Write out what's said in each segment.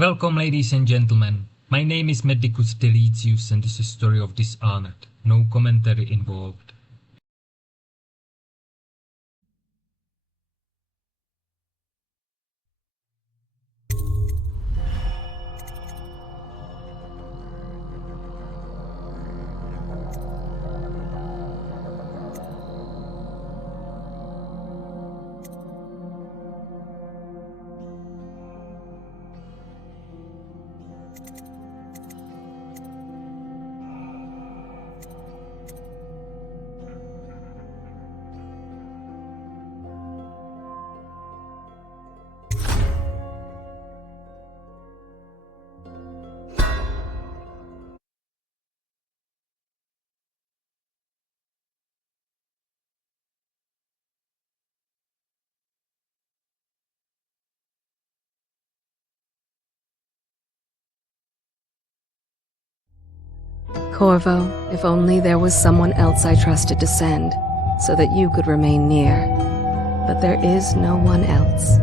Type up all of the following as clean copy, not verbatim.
Welcome, ladies and gentlemen. My name is Medicus Deletius and this is a story of Dishonored. No commentary involved. Corvo, if only there was someone else I trusted to send, so that you could remain near. But there is no one else,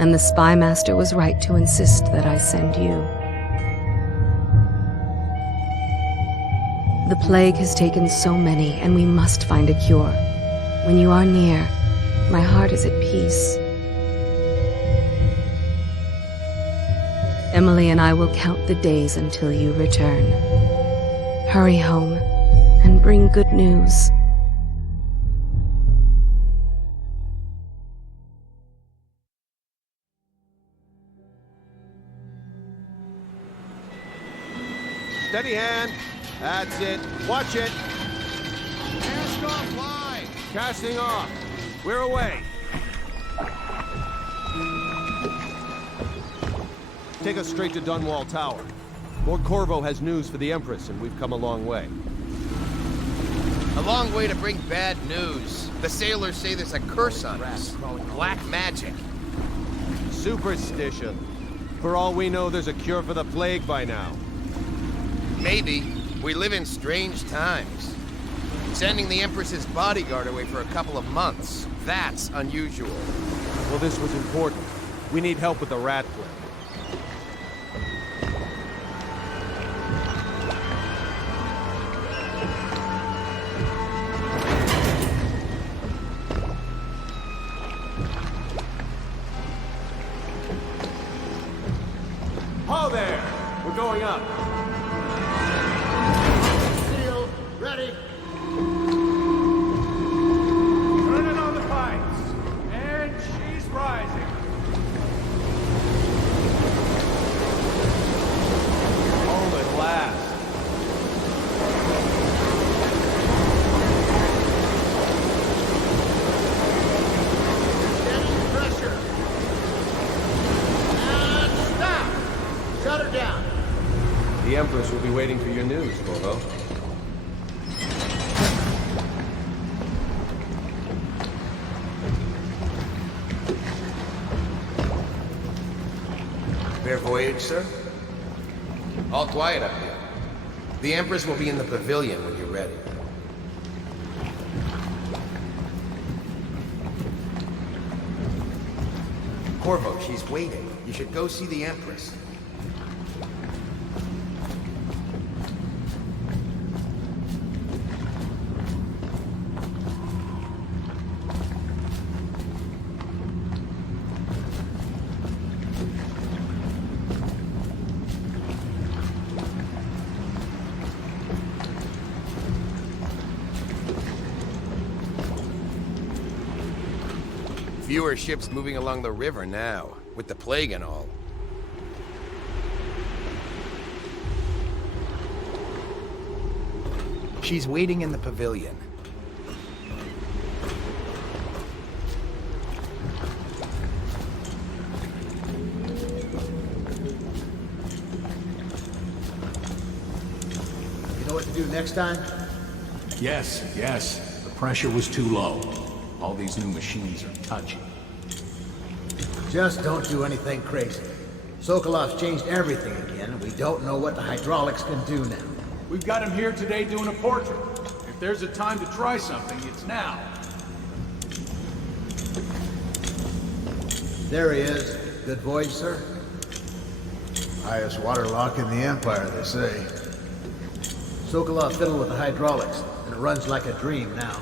and the Spy Master was right to insist that I send you. The plague has taken so many, and we must find a cure. When you are near, my heart is at peace. Emily and I will count the days until you return. Hurry home, and bring good news. Steady hand. That's it. Watch it. Cast off line. Casting off. We're away. Take us straight to Dunwall Tower. Lord Corvo has news for the Empress, and we've come a long way. A long way to bring bad news. The sailors say there's a curse on us. Black magic. Superstition. For all we know, there's a cure for the plague by now. Maybe. We live in strange times. Sending the Empress's bodyguard away for a couple of months. That's unusual. Well, this was important. We need help with the rat plague. Ho there! We're going up. Seal, ready. Turning on the pipes. And she's rising. Hold at last. Steady pressure. And stop. Shut her down. The Empress will be waiting for your news, Corvo. Fair voyage, sir? All quiet up here. The Empress will be in the pavilion when you're ready. Corvo, she's waiting. You should go see the Empress. Fewer ships moving along the river now, with the plague and all. She's waiting in the pavilion. You know what to do next time? Yes. The pressure was too low. All these new machines are touchy. Just don't do anything crazy. Sokolov's changed everything again, and we don't know what the hydraulics can do now. We've got him here today doing a portrait. If there's a time to try something, it's now. There he is. Good voyage, sir. Highest waterlock in the Empire, they say. Sokolov fiddled with the hydraulics, and it runs like a dream now.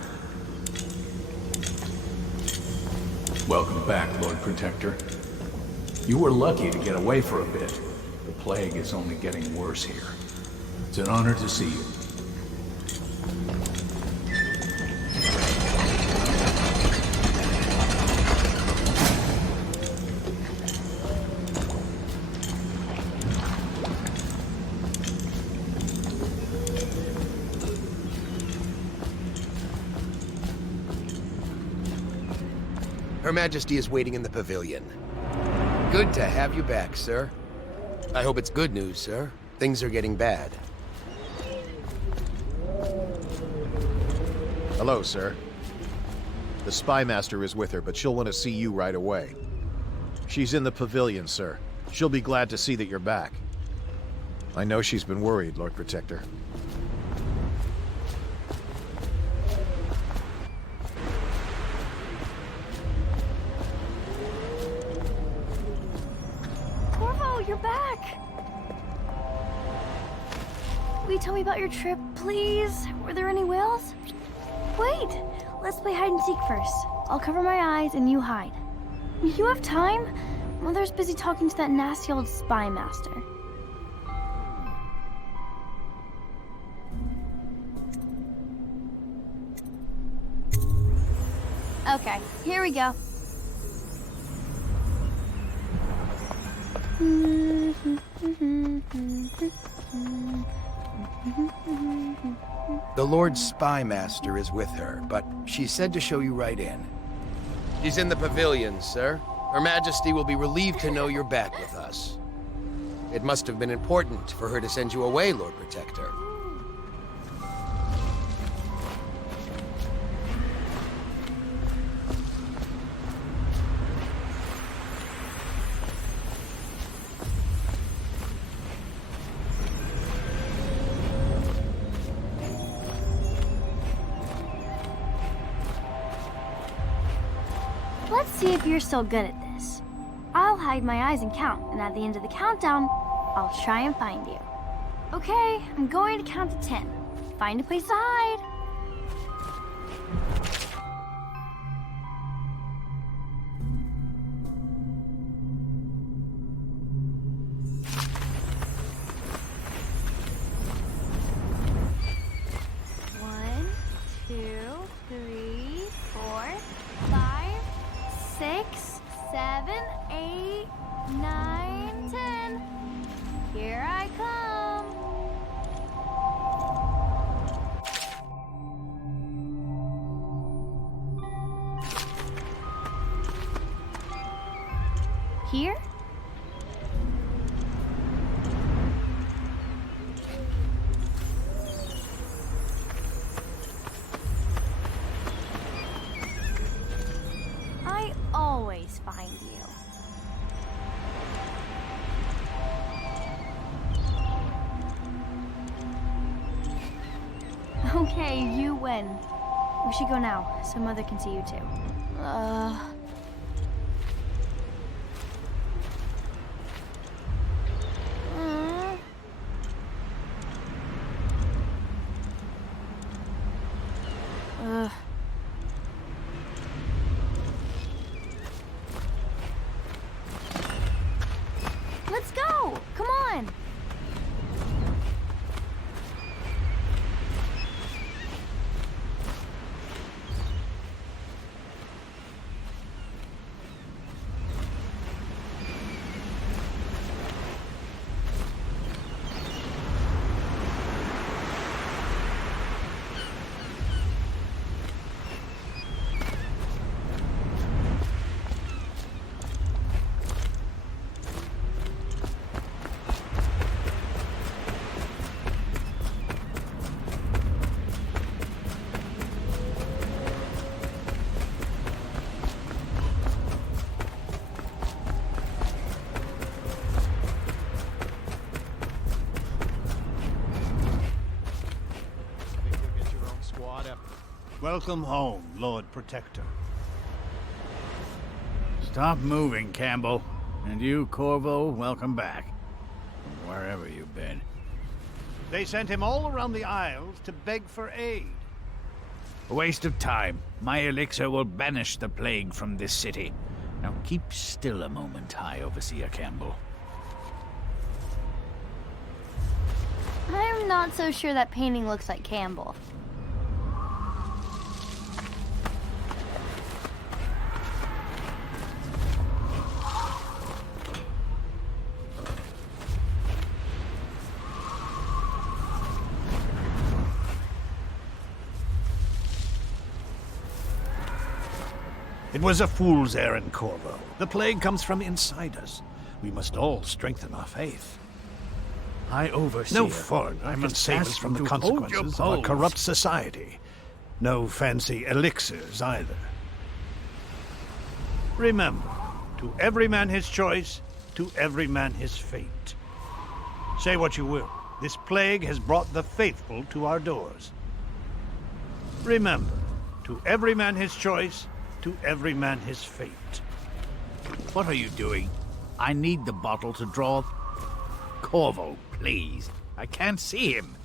Welcome back, Lord Protector. You were lucky to get away for a bit. The plague is only getting worse here. It's an honor to see you. Her Majesty is waiting in the pavilion. Good to have you back, sir. I hope it's good news, sir. Things are getting bad. Hello, sir. The Spy Master is with her, but she'll want to see you right away. She's in the pavilion, sir. She'll be glad to see that you're back. I know she's been worried, Lord Protector. Corvo, you're back! Will you tell me about your trip, please? Were there any whales? Wait! Let's play hide and seek first. I'll cover my eyes and you hide. You have time? Mother's busy talking to that nasty old spy master. Okay, here we go. The Lord Spy Master is with her, but she said to show you right in. She's in the pavilion, sir. Her Majesty will be relieved to know you're back with us. It must have been important for her to send you away, Lord Protector. Let's see if you're still good at this. I'll hide my eyes and count, and at the end of the countdown, I'll try and find you. Okay, I'm going to count to 10. Find a place to hide. One, two, three, 4, 5, 6, 7, 8, 9, 10. Here I come. Here? I always find you. Okay, you win. We should go now, so Mother can see you too. Let's go! Come on! Welcome home, Lord Protector. Stop moving, Campbell. And you, Corvo, welcome back. from wherever you've been. They sent him all around the Isles to beg for aid. A waste of time. My elixir will banish the plague from this city. Now keep still a moment, High Overseer Campbell. I'm not so sure that painting looks like Campbell. It was a fool's errand, Corvo. The plague comes from inside us. We must all strengthen our faith. High Overseer, No foreigner can save us from the consequences of a corrupt society. No fancy elixirs either. Remember, to every man his choice, to every man his fate. Say what you will, this plague has brought the faithful to our doors. Remember, to every man his choice, to every man his fate. What are you doing? I need the bottle to draw... Corvo, please. I can't see him.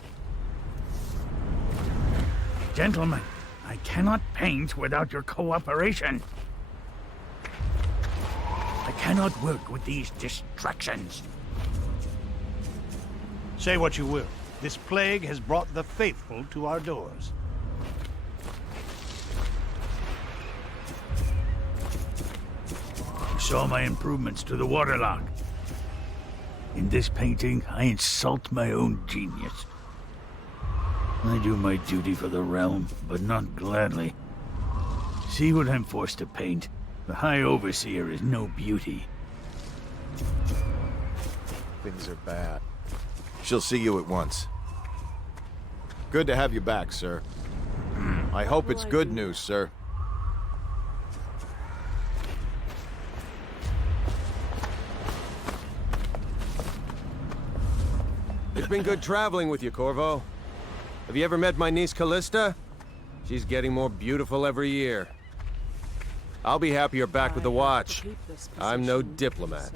Gentlemen, I cannot paint without your cooperation. I cannot work with these distractions. Say what you will, this plague has brought the faithful to our doors. You saw my improvements to the waterlock. In this painting, I insult my own genius. I do my duty for the realm, but not gladly. See what I'm forced to paint. The High Overseer is no beauty. Things are bad. She'll see you at once. Good to have you back, sir. I hope it's good news, sir. It's been good traveling with you, Corvo. Have you ever met my niece Callista? She's getting more beautiful every year. I'll be happy you're back with the watch. I'm no diplomat.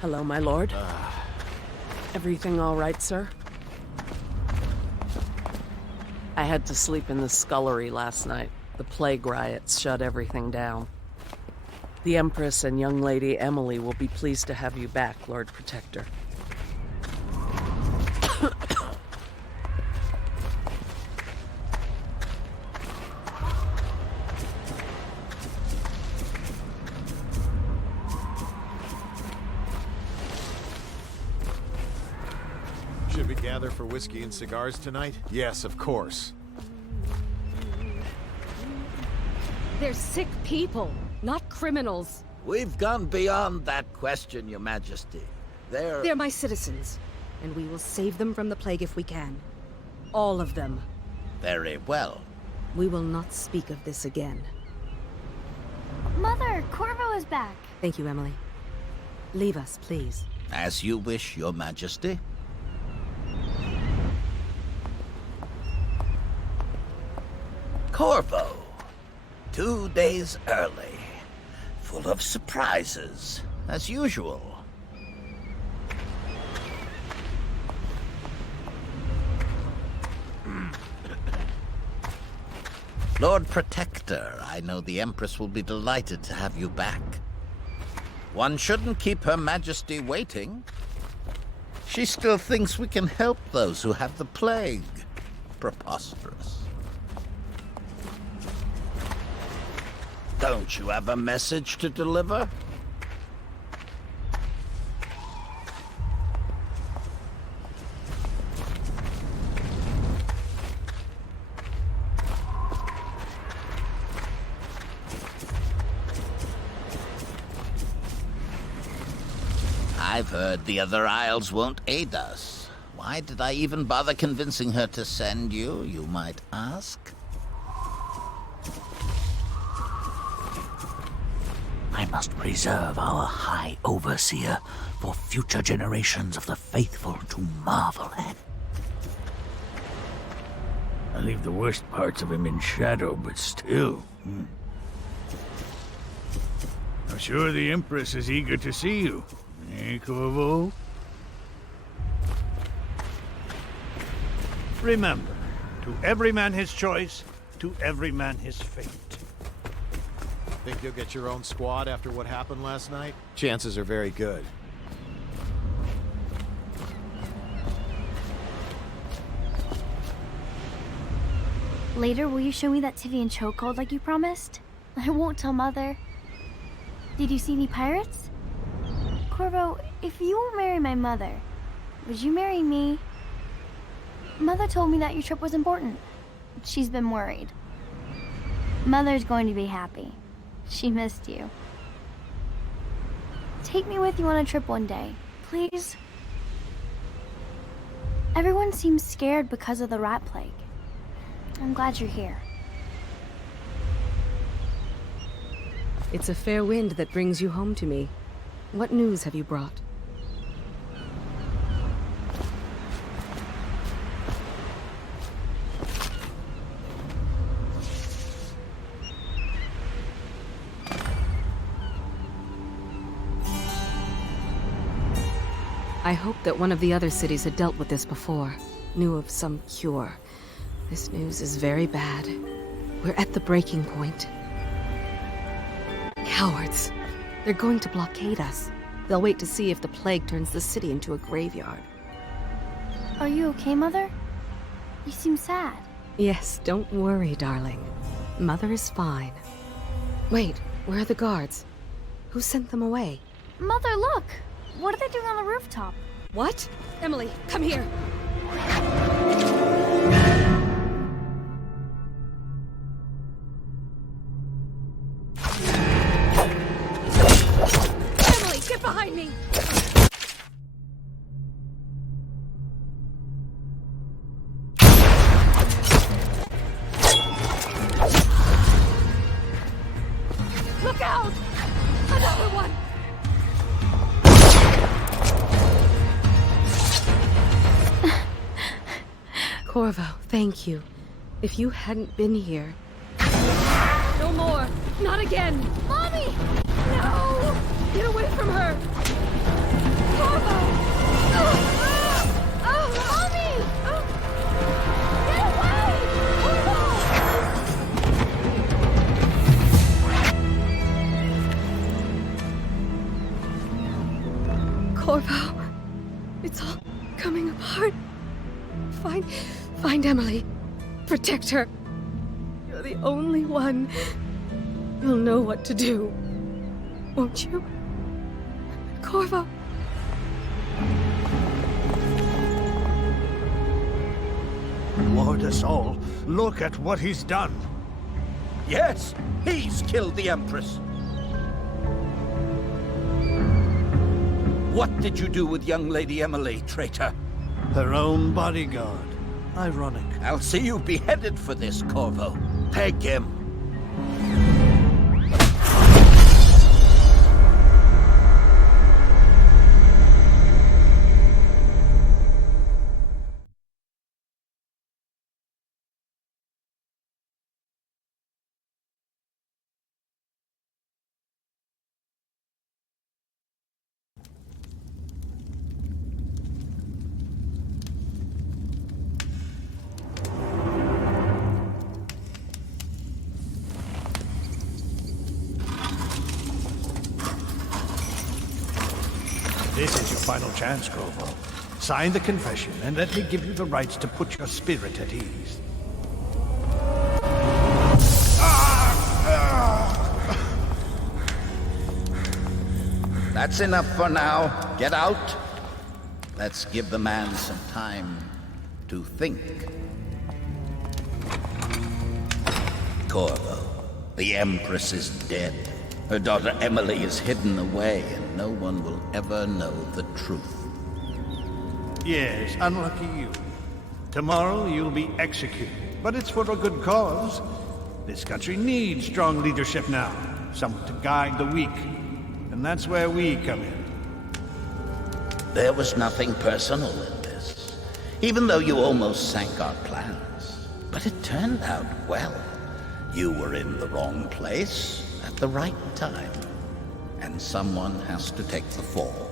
Hello, my lord. Everything all right, sir? I had to sleep in the scullery last night. The plague riots shut everything down. The Empress and young lady Emily will be pleased to have you back, Lord Protector. Should we gather for whiskey and cigars tonight? Yes, of course. They're sick people, not criminals. We've gone beyond that question, Your Majesty. They're my citizens, and we will save them from the plague if we can. All of them. Very well. We will not speak of this again. Mother, Corvo is back. Thank you, Emily. Leave us, please. As you wish, Your Majesty. Corvo. 2 days early. Full of surprises, as usual. Lord Protector, I know the Empress will be delighted to have you back. One shouldn't keep Her Majesty waiting. She still thinks we can help those who have the plague. Preposterous. Don't you have a message to deliver? I've heard the other Isles won't aid us. Why did I even bother convincing her to send you, you might ask? I must preserve our High Overseer for future generations of the faithful to marvel at. I leave the worst parts of him in shadow, but still... I'm sure the Empress is eager to see you. Eh, Corvo? Remember, to every man his choice, to every man his fate. Think you'll get your own squad after what happened last night? Chances are very good. Later, will you show me that Tivian chokehold like you promised? I won't tell Mother. Did you see any pirates? Corvo, if you won't marry my mother, would you marry me? Mother told me that your trip was important. She's been worried. Mother's going to be happy. She missed you. Take me with you on a trip one day, please. Everyone seems scared because of the rat plague. I'm glad you're here. It's a fair wind that brings you home to me. What news have you brought? I hoped that one of the other cities had dealt with this before, knew of some cure. This news is very bad. We're at the breaking point. Cowards. They're going to blockade us. They'll wait to see if the plague turns the city into a graveyard. Are you okay, Mother? You seem sad. Yes, don't worry, darling. Mother is fine. Wait, where are the guards? Who sent them away? Mother, look! What are they doing on the rooftop? What? Emily, come here! Emily, get behind me! Look out! Another one! Corvo, thank you. If you hadn't been here... No more! Not again! Mommy! No! Get away from her! Corvo! Mommy! Get away! Corvo, it's all coming apart. Find Emily. Protect her. You're the only one. You'll know what to do. Won't you? Corvo. Lord us all, look at what he's done. Yes, he's killed the Empress. What did you do with young Lady Emily, traitor? Her own bodyguard. Ironic. I'll see you beheaded for this, Corvo. Peg him. This is your final chance, Corvo. Sign the confession, and let me give you the rights to put your spirit at ease. That's enough for now. Get out. Let's give the man some time to think. Corvo, the Empress is dead. Her daughter Emily is hidden away, and no one will ever know the truth. Yes, unlucky you. Tomorrow you'll be executed, but it's for a good cause. This country needs strong leadership now, someone to guide the weak. And that's where we come in. There was nothing personal in this, even though you almost sank our plans. But it turned out well. You were in the wrong place at the right time. and someone has to take the fall.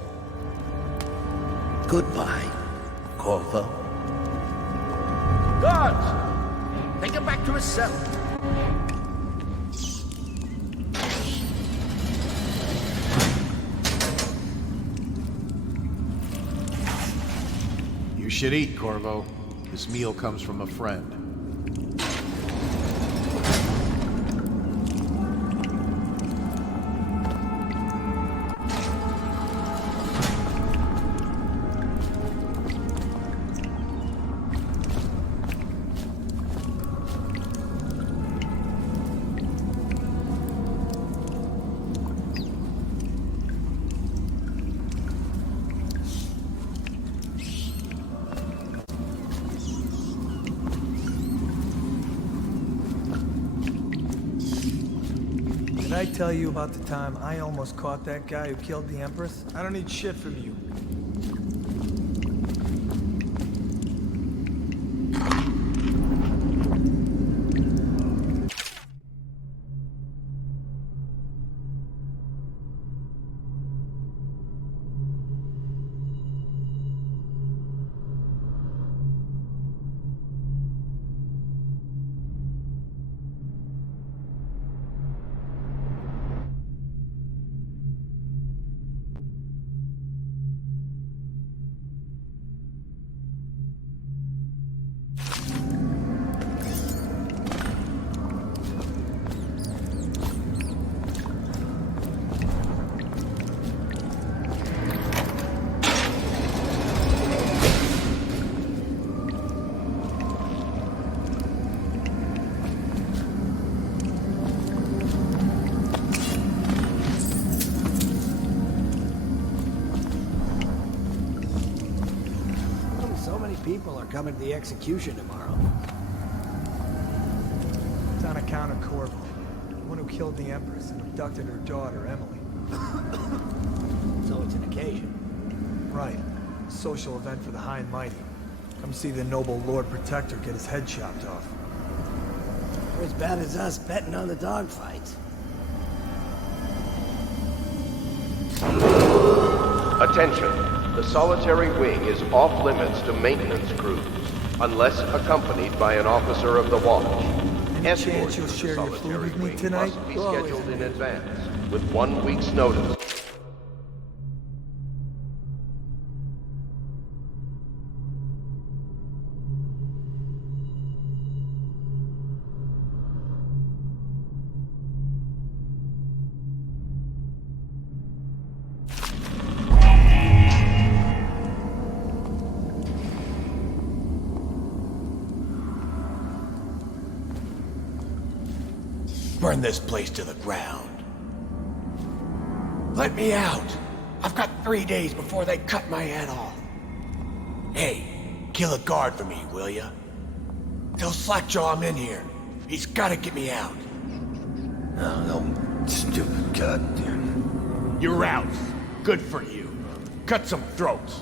Goodbye, Corvo. Guards! Take him back to his cell. You should eat, Corvo. This meal comes from a friend. Did I tell you about the time I almost caught that guy who killed the Empress? I don't need shit from you. People are coming to the execution tomorrow. It's on account of Corvo, the one who killed the Empress and abducted her daughter, Emily. So it's an occasion. Right. A social event for the high and mighty. Come see the noble Lord Protector get his head chopped off. They're as bad as us betting on the dogfights. Attention. The solitary wing is off limits to maintenance crews, unless accompanied by an officer of the watch. Any chance you'll share your food with me tonight? Must be scheduled in advance, with 1 week's notice. Burn this place to the ground. Let me out. I've got 3 days before they cut my head off. Hey, kill a guard for me, will ya? Tell Slackjaw I'm in here. He's gotta get me out. No, stupid goddamn. You're out. Good for you. Cut some throats.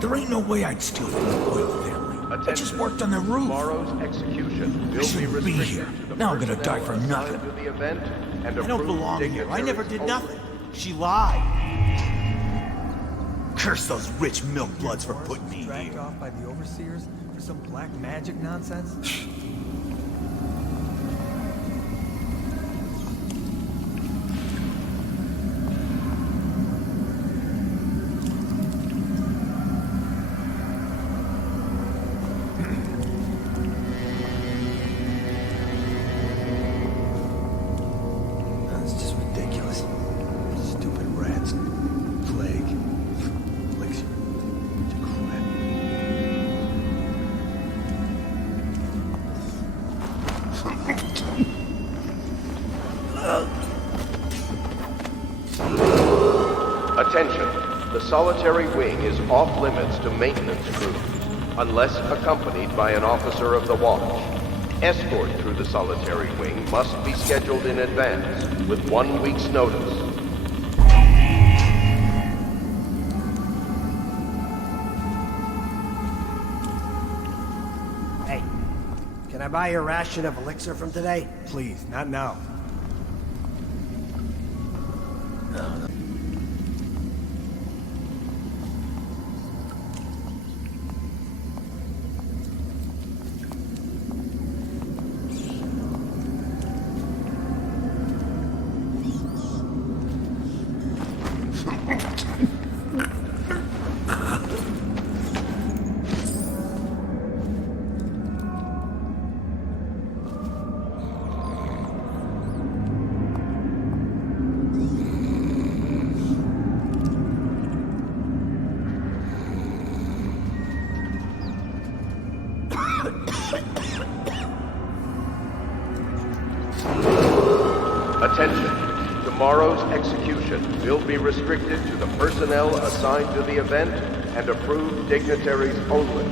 There ain't no way I'd steal from the royal family. I just worked on the roof. Tomorrow's execution will shouldn't be be restricted here. to the Now I'm gonna personnel die for assigned nothing. to the event and I don't approved belong here. I never did dignitaries nothing. She lied. Curse those rich milk bloods for putting me Dragged here. off by the overseers for some black magic nonsense? That's just ridiculous. Stupid rats. Plague. Elixir. Crap. Attention. The solitary wing is off limits to maintenance crews, unless accompanied by an officer of the watch. Escort through the solitary wing must be scheduled in advance, with 1 week's notice. Can I buy your ration of elixir from today? Please, not now. Attention. Tomorrow's execution will be restricted to the personnel assigned to the event and approved dignitaries only.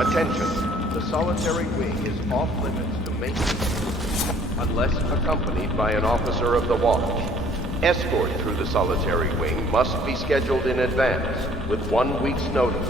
Attention, the solitary wing is off limits to maintenance unless accompanied by an officer of the watch. Escort through the solitary wing must be scheduled in advance with 1 week's notice.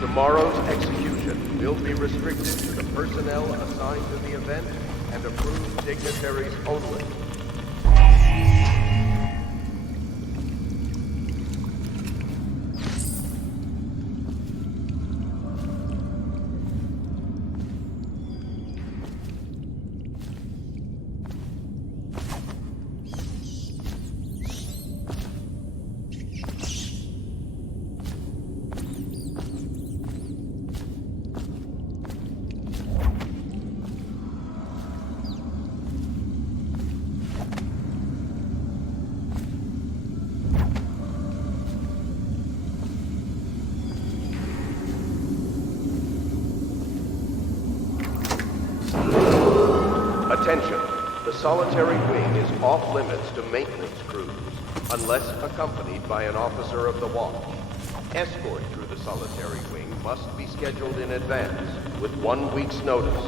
Tomorrow's execution will be restricted to the personnel assigned to the event and approved dignitaries only. Attention, the solitary wing is off limits to maintenance crews, unless accompanied by an officer of the watch. Escort through the solitary wing must be scheduled in advance, with 1 week's notice.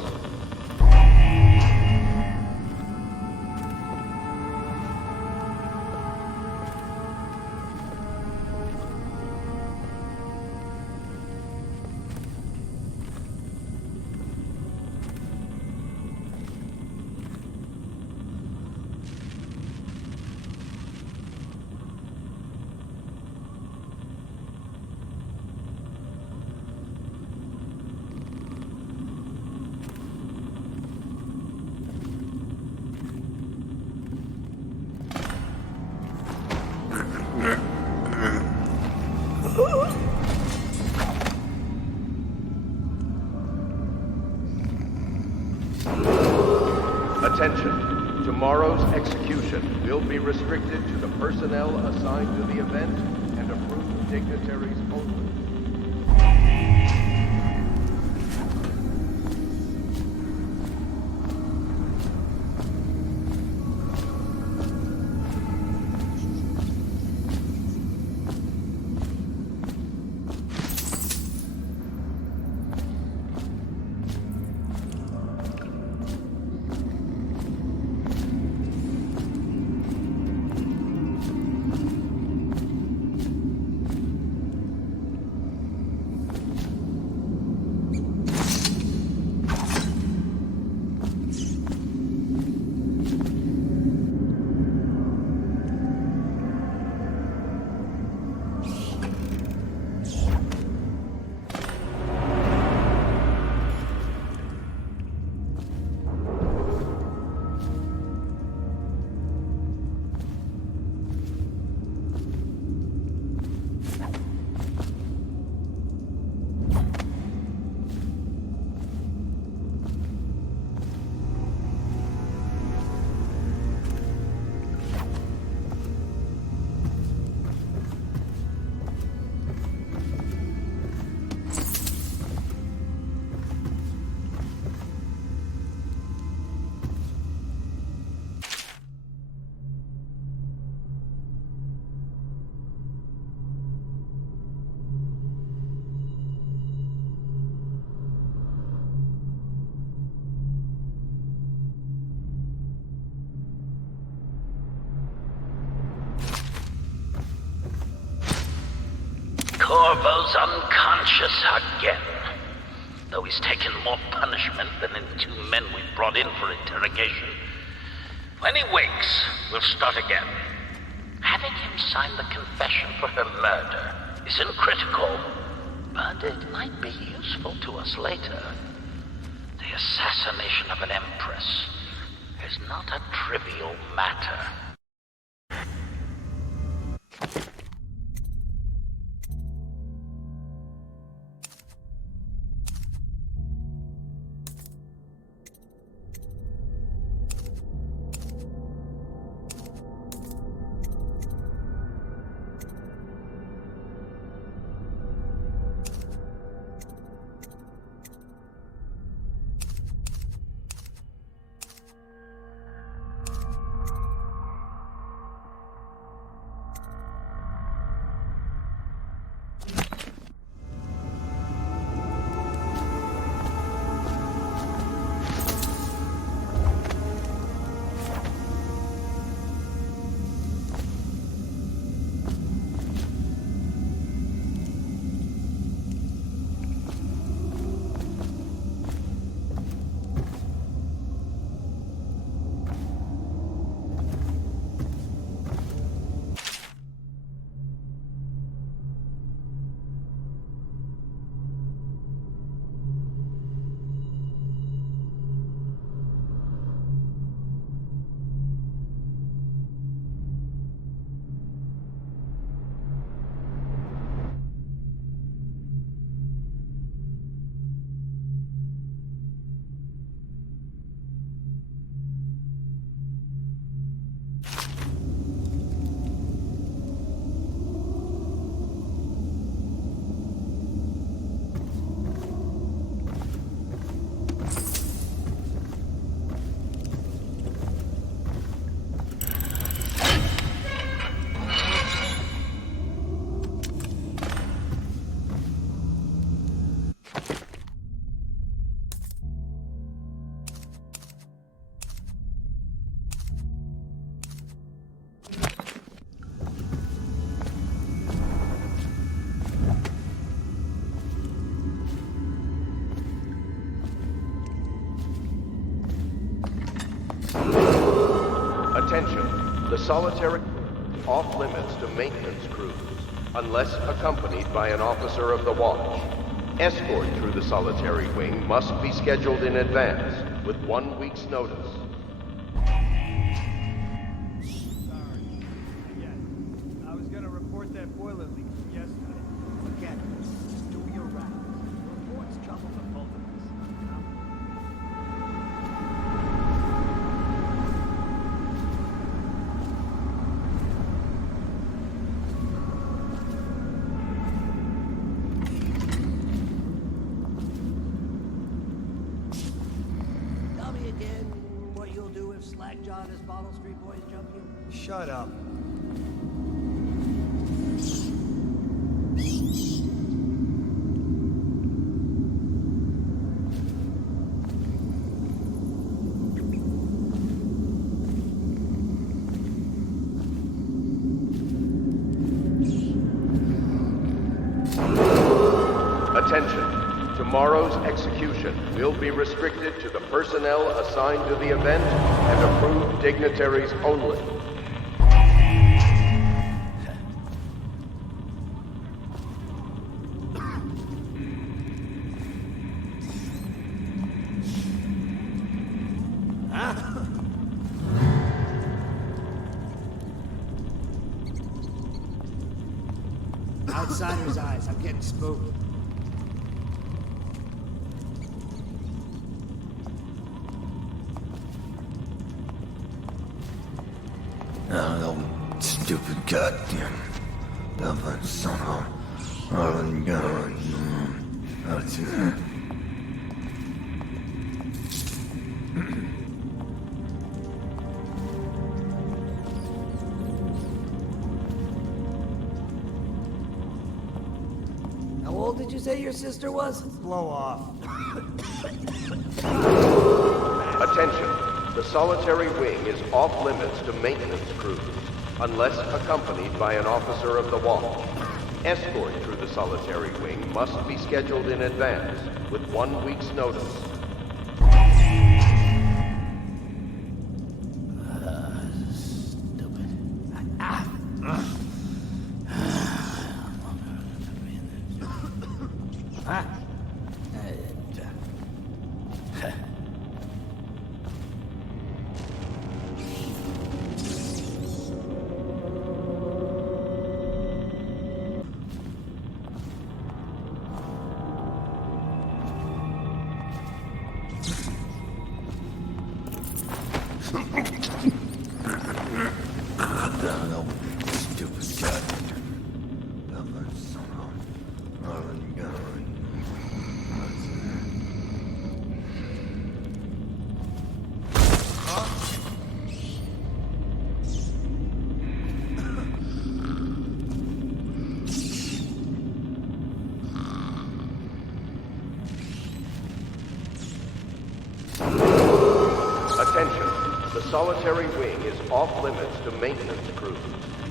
Attention, tomorrow's execution will be restricted to the personnel assigned to the event and approved dignitaries only. Corvo's unconscious again. Though he's taken more punishment than the 2 men we brought in for interrogation. When he wakes, we'll start again. Having him sign the confession for her murder isn't critical, but it might be useful to us later. The assassination of an Empress is not a trivial matter. Attention, the solitary off limits to maintenance crews, unless accompanied by an officer of the watch. Escort through the solitary wing must be scheduled in advance, with 1 week's notice. I was gonna report that boiler leak from yesterday. Forget it. Do your rounds. Reports trouble for both of us. Tell me again what you'll do if Slackjaw and his Bottle Street boys jump you. Shut up. Attention, tomorrow's execution will be restricted to the personnel assigned to the event and approved dignitaries only. Outsider's eyes, I'm getting spooked. Oh, stupid goddamn. Son of How old did you say your sister was? Blow off. Attention, the solitary wing is off limits to maintenance crews, unless accompanied by an officer of the watch. Escort through the solitary wing must be scheduled in advance, with 1 week's notice. Attention, the solitary wing is off limits to maintenance crews,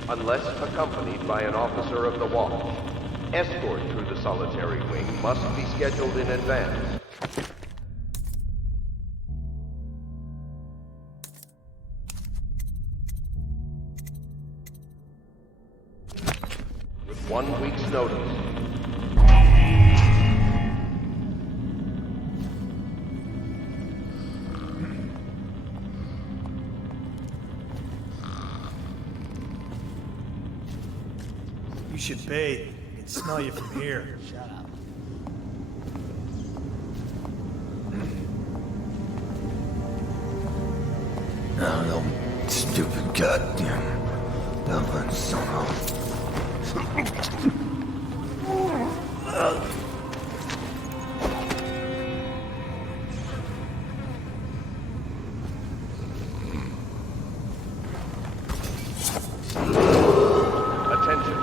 unless accompanied by an officer of the watch. Escort through the solitary wing must be scheduled in advance. With 1 week's notice. You should bathe. I can smell you from here. Shut up. Oh, stupid goddamn. Son of Attention,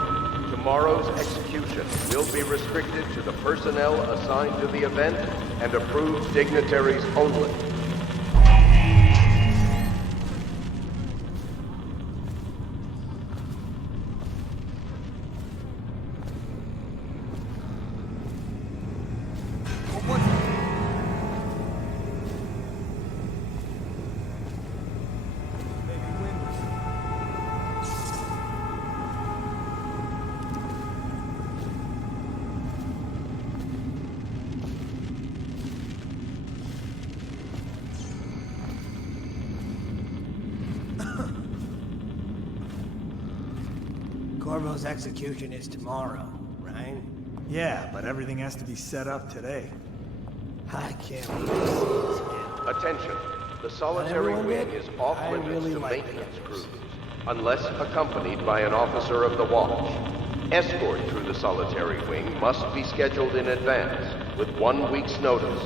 tomorrow's execution will be restricted to the personnel assigned to the event and approved dignitaries only. Corvo's execution is tomorrow, right? Yeah, but everything has to be set up today. I can't wait to see this again. Attention. The solitary everyone wing did? is off I limits really to like maintenance the crews, unless accompanied by an officer of the watch. Escort through the solitary wing must be scheduled in advance, with 1 week's notice.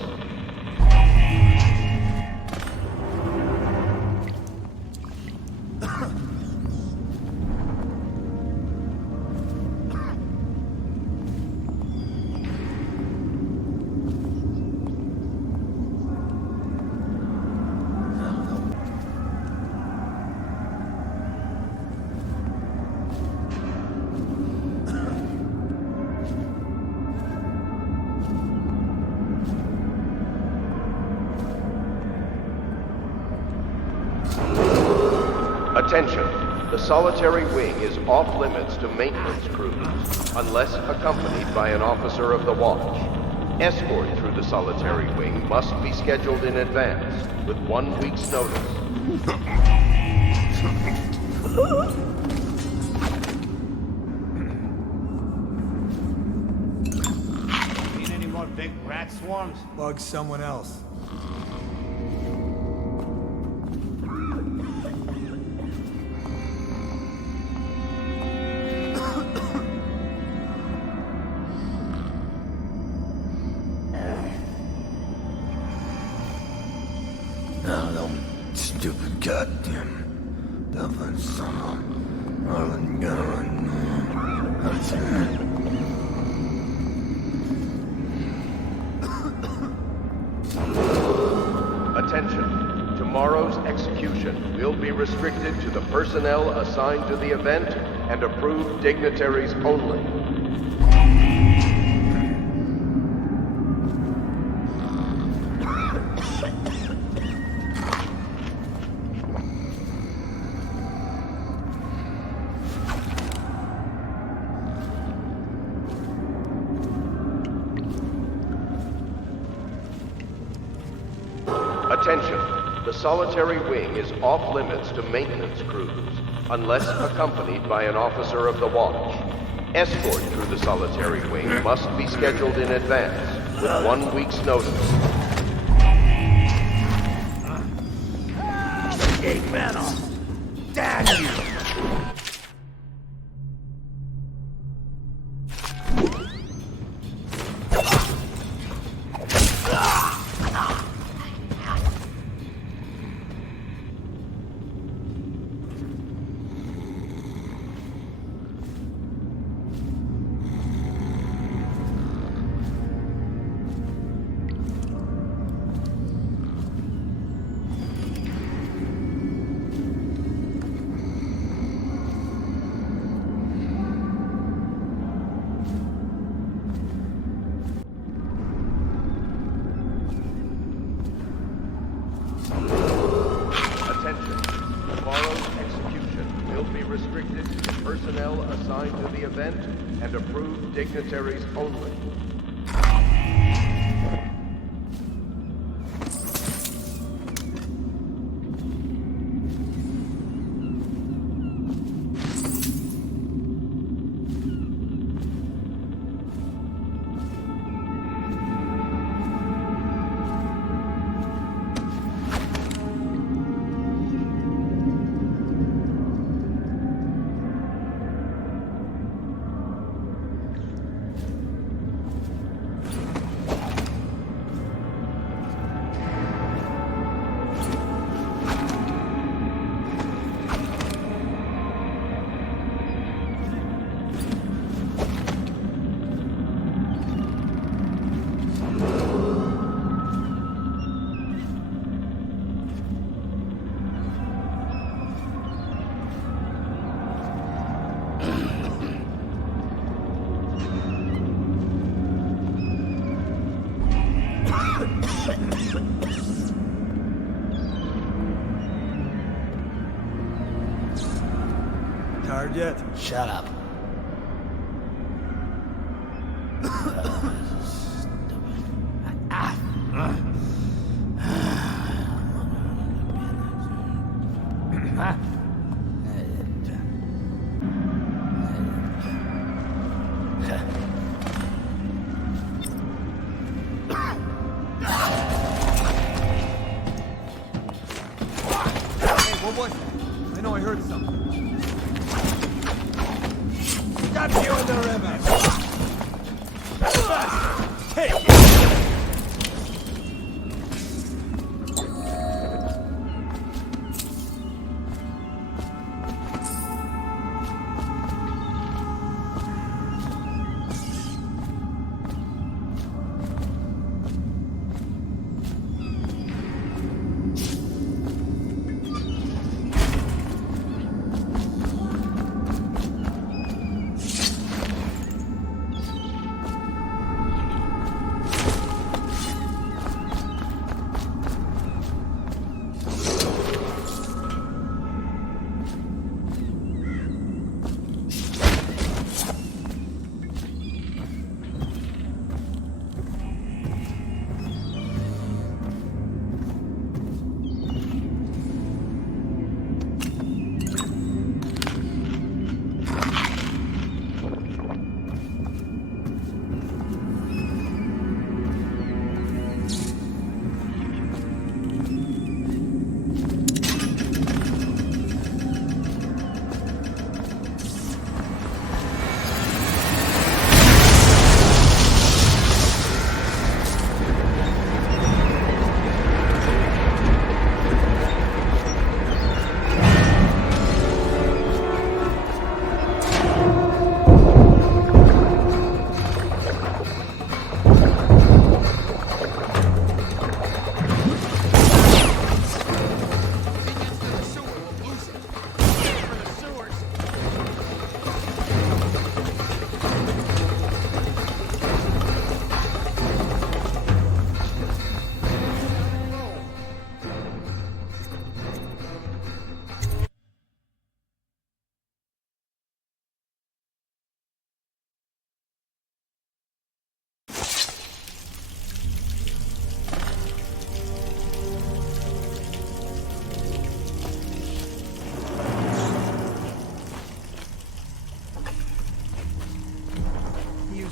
Attention. The solitary wing is off limits to maintenance crews, unless accompanied by an officer of the watch. Escort through the solitary wing must be scheduled in advance, with 1 week's notice. Seen any more big rat swarms? Bug someone else. Stupid goddamn double son of Arlen Gunn. Attention. Tomorrow's execution will be restricted to the personnel assigned to the event and approved dignitaries only. Attention. The solitary wing is off limits to maintenance crews, unless accompanied by an officer of the watch. Escort through the solitary wing must be scheduled in advance, with 1 week's notice. Gate metal! Damn you! Tomorrow's execution will be restricted to personnel assigned to the event and approved dignitaries only. Tired yet? Shut up. What was it? I know I heard something. Got you in the river! Hey!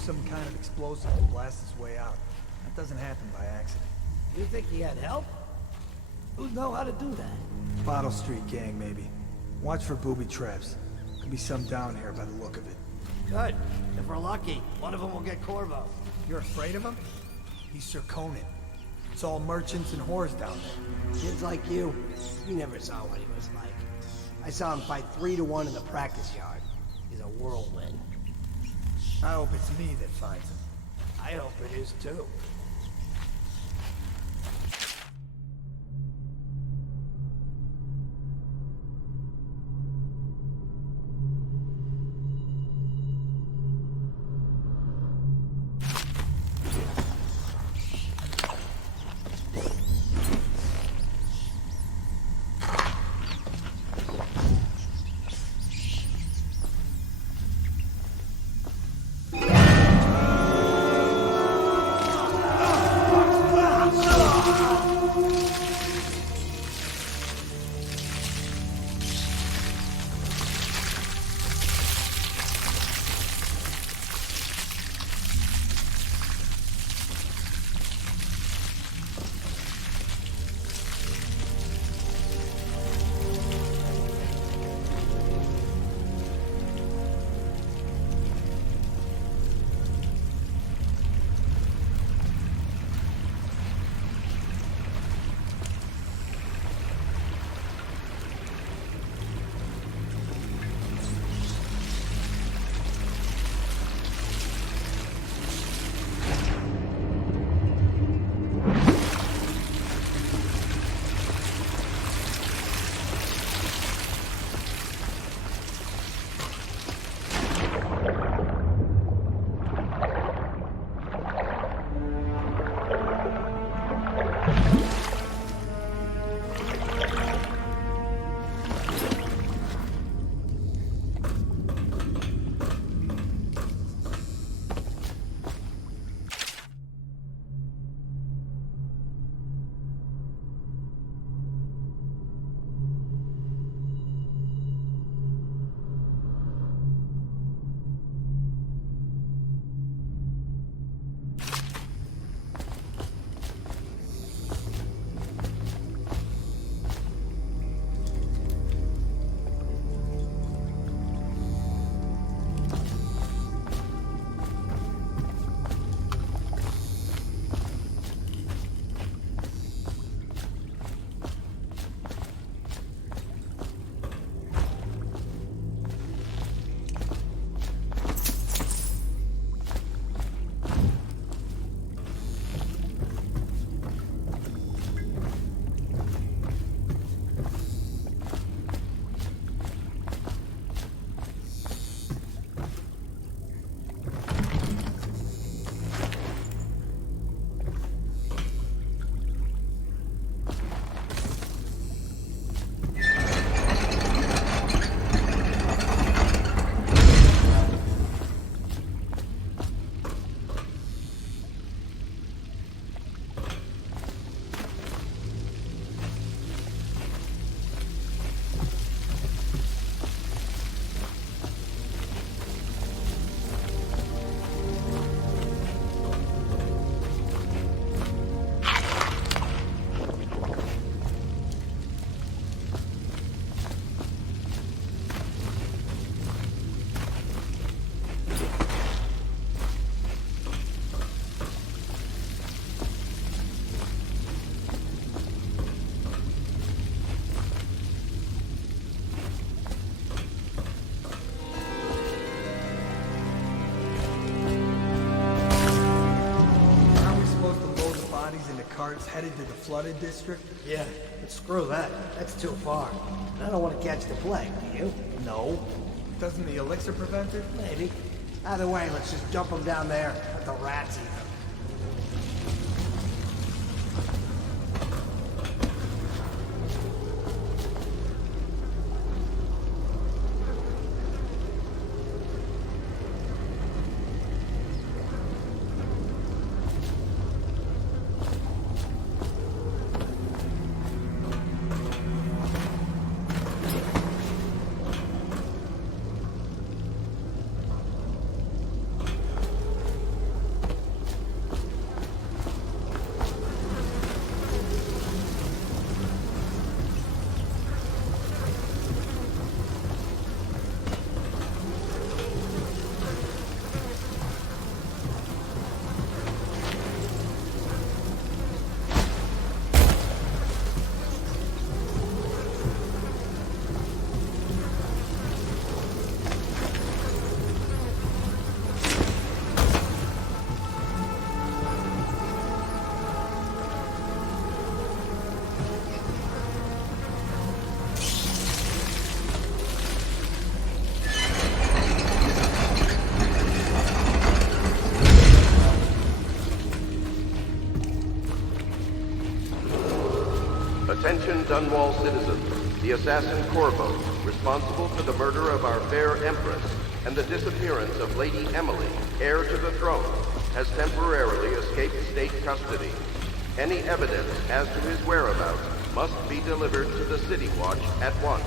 Some kind of explosive to blast his way out. That doesn't happen by accident. You think he had help? Who'd know how to do that? Bottle Street gang, maybe. Watch for booby traps. Could be some down here by the look of it. Good. If we're lucky, one of them will get Corvo. You're afraid of him? He's Sir Conan. It's all merchants and whores down there. Kids like you never saw what he was like. I saw him fight 3 to 1 in the practice yard. He's a whirlwind. I hope it's me that finds him. I hope it is too. is headed to the flooded district? Yeah, but screw that. That's too far. And I don't want to catch the plague, do you? No. Doesn't the elixir prevent it? Maybe. Either way, let's just dump them down there. Let the rats eat them. Attention Dunwall citizens. The assassin Corvo, responsible for the murder of our fair Empress and the disappearance of Lady Emily, heir to the throne, has temporarily escaped state custody. Any evidence as to his whereabouts must be delivered to the City Watch at once.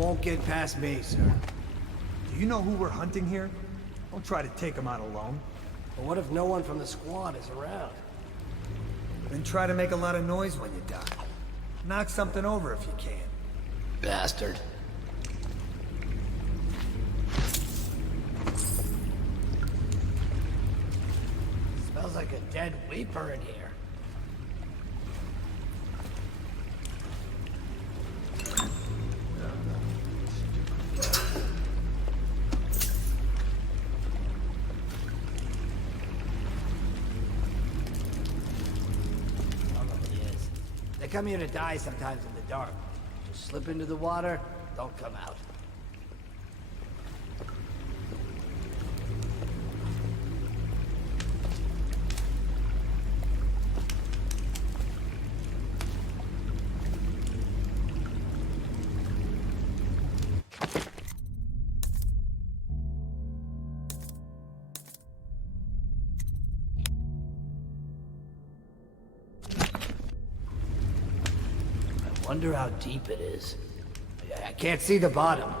won't get past me, sir. Do you know who we're hunting here? Don't try to take him out alone. But what if no one from the squad is around? Then try to make a lot of noise when you die. Knock something over if you can. Bastard. Smells like a dead weeper in here. They come here to die sometimes in the dark. Just slip into the water, don't come out. Wonder how deep it is. I can't see the bottom.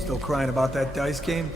Still crying about that dice game?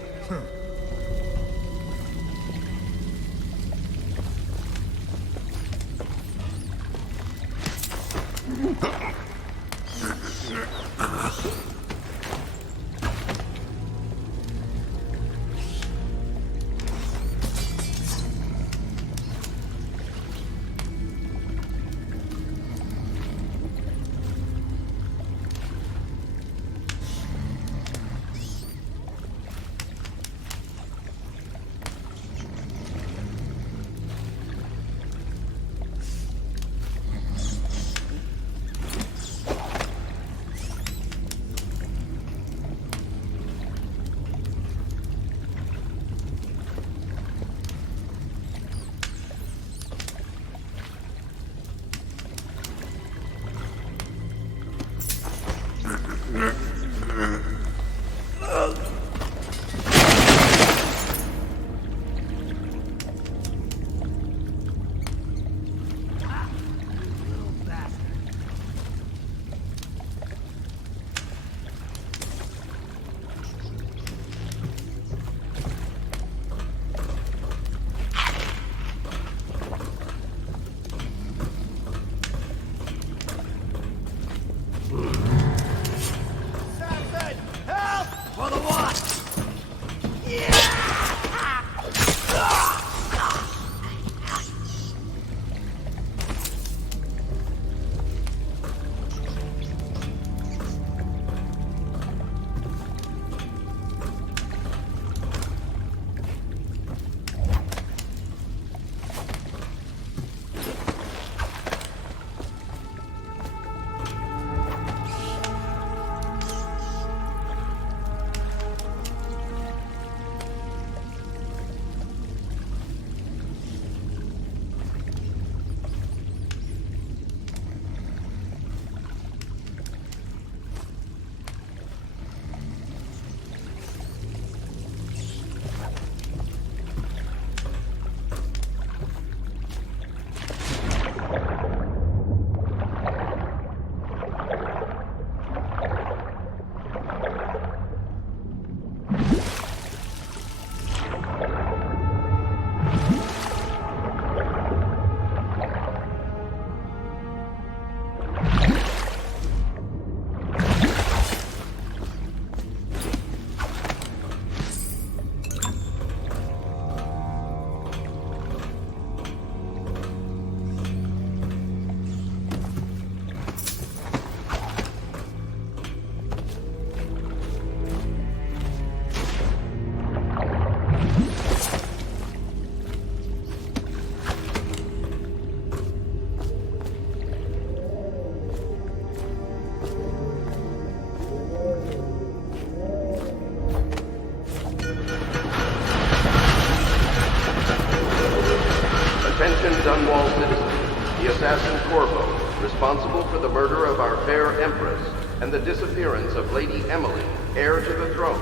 responsible for the murder of our fair Empress and the disappearance of Lady Emily, heir to the throne,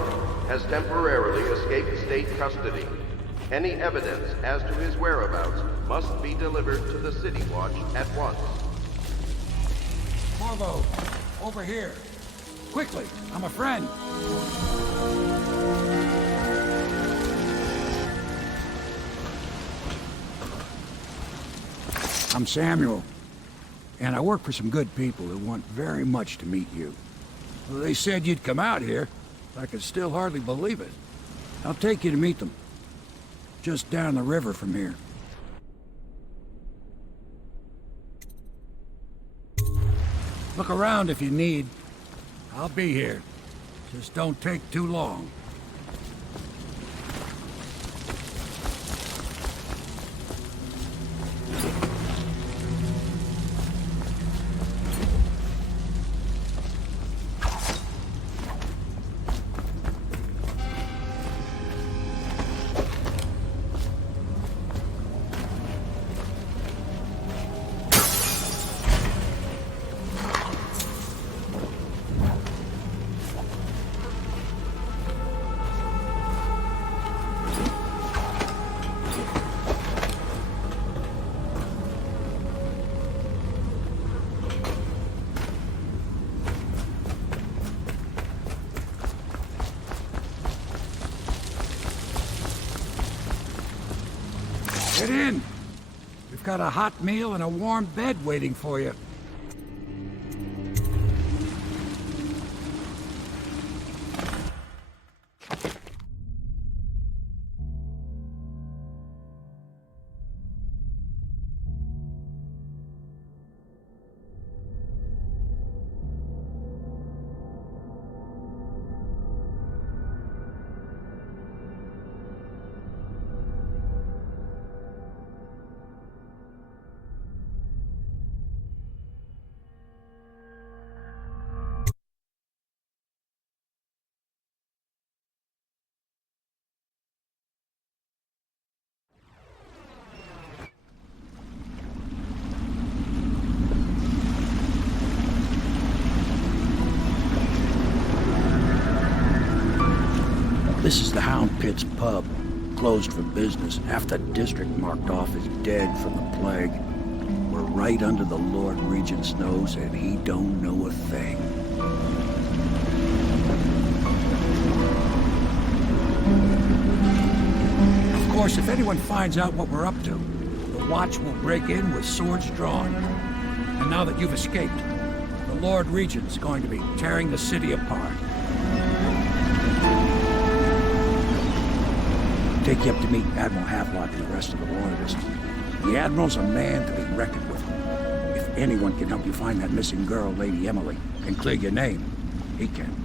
has temporarily escaped state custody. Any evidence as to his whereabouts must be delivered to the City Watch at once. Corvo, over here. Quickly, I'm a friend. I'm Samuel, and I work for some good people who want very much to meet you. Well, they said you'd come out here. I can still hardly believe it. I'll take you to meet them. Just down the river from here. Look around if you need. I'll be here. Just don't take too long. Get in! We've got a hot meal and a warm bed waiting for you. This is the Hound Pit's pub, closed for business. Half the district marked off as dead from the plague. We're right under the Lord Regent's nose, and he don't know a thing. Of course, if anyone finds out what we're up to, the Watch will break in with swords drawn. And now that you've escaped, the Lord Regent's going to be tearing the city apart. Take you up to meet Admiral Havelock and the rest of the Loyalists. The Admiral's a man to be reckoned with. If anyone can help you find that missing girl, Lady Emily, and clear your name, he can.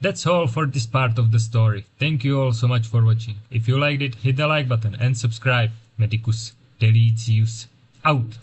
That's all for this part of the story. Thank you all so much for watching. If you liked it, hit the like button and subscribe. Medicus Delicius out.